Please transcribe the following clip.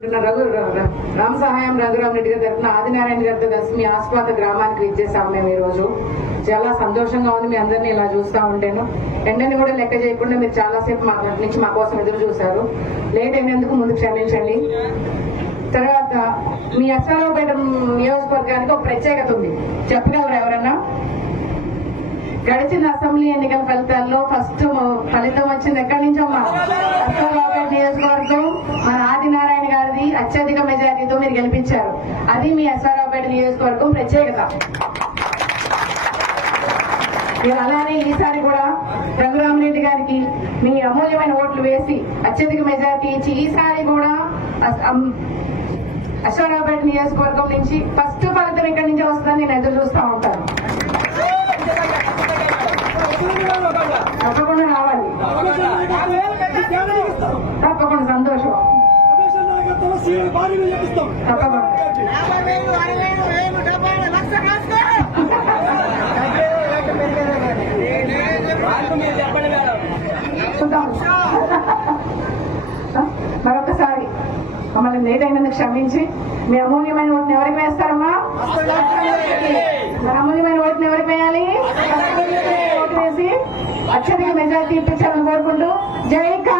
రఘు రామ సహాయం రఘురామ్ రెడ్డి గారి తరఫున ఆదినారాయణ గారితో కలిసి మీ గ్రామానికి విచ్చేసాము మేము ఈ రోజు చాలా సంతోషంగా ఉంది మీ అందరినీ ఇలా చూస్తా ఉంటాను. ఎండని కూడా లెక్క చేయకుండా మీరు చాలా సేపు మా నుంచి మా కోసం ఎదురు చూశారు. లేట్ అయినందుకు ముందు క్షమించండి. తర్వాత మీ అశ్వారావుపేట నియోజకవర్గానికి ఒక ప్రత్యేకత ఉంది. చెప్పగలరు ఎవరన్నా? గడిచిన అసెంబ్లీ ఎన్నికల ఫలితాల్లో ఫస్ట్ ఫలితం వచ్చింది ఎక్కడి నుంచో మా అశ్వారావుపేట నియోజకవర్గం మన అత్యధిక మెజారిటీతో మీరు గెలిపించారు. అది మీ ఎస్ఆర్ఆవుపేట నియోజకవర్గం ప్రత్యేకత. మీరు అలానే ఈసారి కూడా రఘురామరెడ్డి గారికి మీ అమూల్యమైన ఓట్లు వేసి అత్యధిక మెజారిటీ ఇచ్చి ఈసారి కూడా అస్- అశ్వారావుపేట నియోజకవర్గం నుంచి ఫస్ట్ ఫలితం ఇక్కడి నుంచి వస్తుందని నేను ఎదురు చూస్తూ ఉంటాను తప్పకుండా రావాలి తప్పకుండా సంతోషం తప్పకుండా చూద్దాం మరొకసారి మమ్మల్ని లేట్ అయినందుకు క్షమించి. మీ అమూల్యమైన ఓటుని ఎవరికి వేస్తారమ్మా? మన అమూల్యమైన ఓటుని ఎవరికి వేయాలి? ఓటు వేసి అత్యధిక మెజార్టీ ఇప్పించాలని కోరుకుంటూ జై కాంగ్రెస్